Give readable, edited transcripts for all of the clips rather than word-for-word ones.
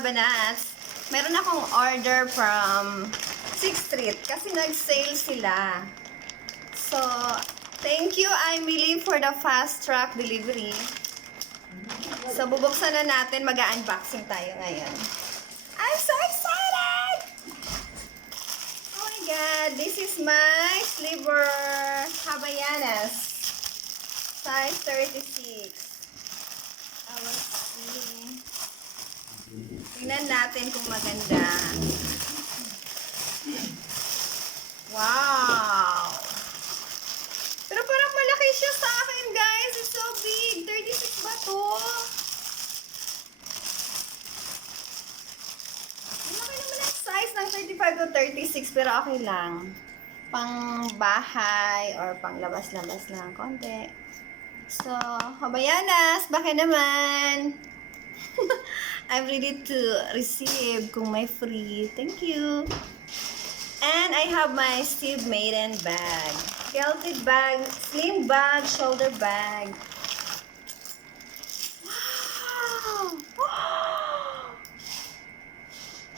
Habanats. Meron akong order from 6th Street kasi nag-sale sila. So, thank you, Emily, for the fast track delivery. So, bubuksan na natin. Mag-unboxing tayo ngayon. I'm so excited! Oh my God, this is my sliver Havaianas. Size 36. I will see. Tingnan natin kung maganda. Wow! Pero parang malaki siya sa akin, guys. It's so big. 36 ba to? Malaki naman ang size ng 35 to 36, pero okay lang. Pang bahay or pang labas-labas lang konti. So, Havaianas, baka naman. I'm ready to receive kung may free. Thank you. And I have my Steve Madden bag. Healthy bag, slim bag, shoulder bag. Wow! Wow!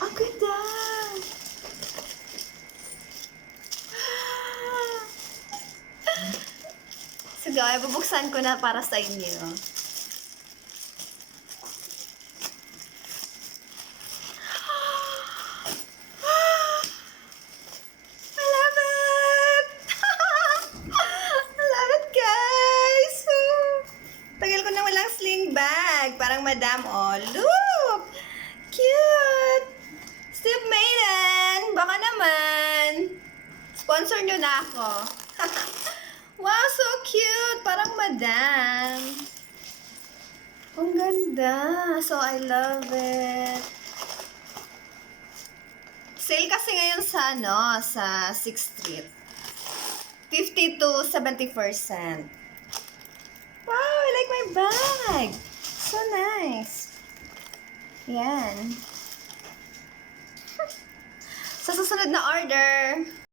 Ang ganda! Sige, bubuksan ko na para sa inyo. I love it! I love it, guys! Tagal ko na walang sling bag. Parang madam, oh. Look! Cute! Steve Madden! Baka naman. Sponsor nyo na ako. Wow, so cute! Parang madam. Ang ganda. So, I love it. Sale kasi ngayon sa, sa 6th Street. 50 to 70%. Wow, I like my bag. So nice. Yan. Sa susunod na order,